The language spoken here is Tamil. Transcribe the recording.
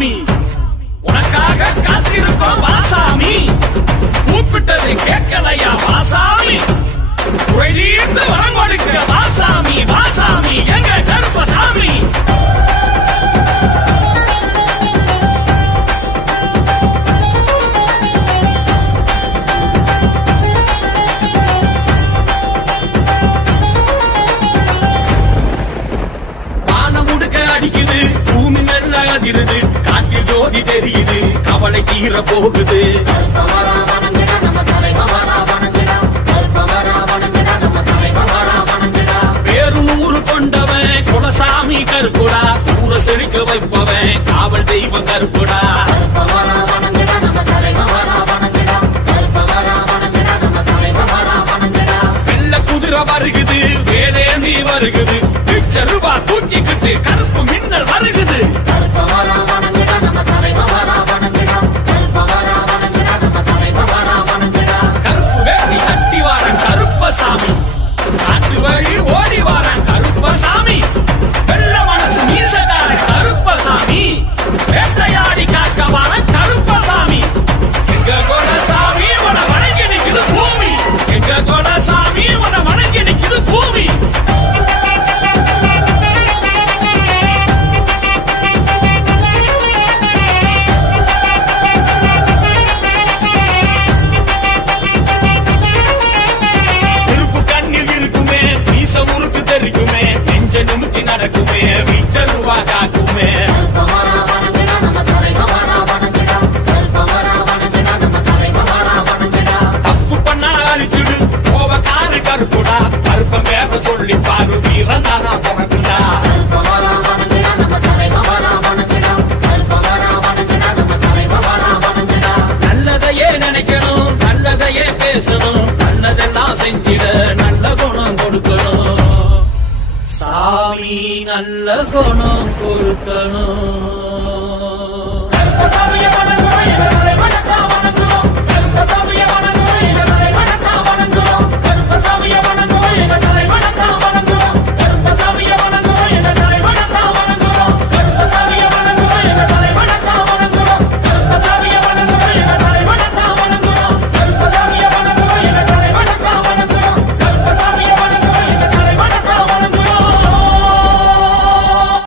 சாமி உனக்காக காத்திருக்கோம் வாசாமி கூப்பிட்டது கேட்கலையா வாசாமி வெளியிட்டு வரம் கொடுக்க வாசாமி வாசாமி எங்க கருப்பசாமி அடிக்குது பூமி நல்ல அதிருது காற்றில் ஜோதி தெரியுது கவலை தீர போகுது பேரு நூறு கொண்டவன் குலசாமி கருப்புடா ஊர செழிக்க வைப்பவன் காவல் தெய்வம் கருப்புடா வெள்ள குதிரை வருகுது வேலேந்தி வருகுது ரூபா தூக்கிக்கிட்டு கருப்பு மின்னல் வருகுது கருப்பு வேட்டி தட்டி வாரன் கருப்பசாமி காட்டு வழி ஓடி வாரன் கருப்பசாமி வெள்ள மனசு மீசக்கார கருப்பசாமி வேட்டையாடி காக்க வாரன் கருப்பசாமி எங்க கொடசாமி உன வணங்கி நிக்குது பூமி எங்க கொடசாமி உன வணங்கி நிக்குது பூமி நடக்குமே வீச்சருவா காக்குமே தப்பு பண்ணா அழிச்சுடு கோவக்காரு கருப்புடா கருப்பம் வேற சொல்லி பாரு வீரந்தானா பிறகுடா நல்லதையே நினைக்கணும் நல்லதையே பேசணும் நல்லதெல்லாம் செஞ்சிட நல்ல குணம் கொடுக்கணும் சாமி நல்ல குணம் கொடுக்கணும்.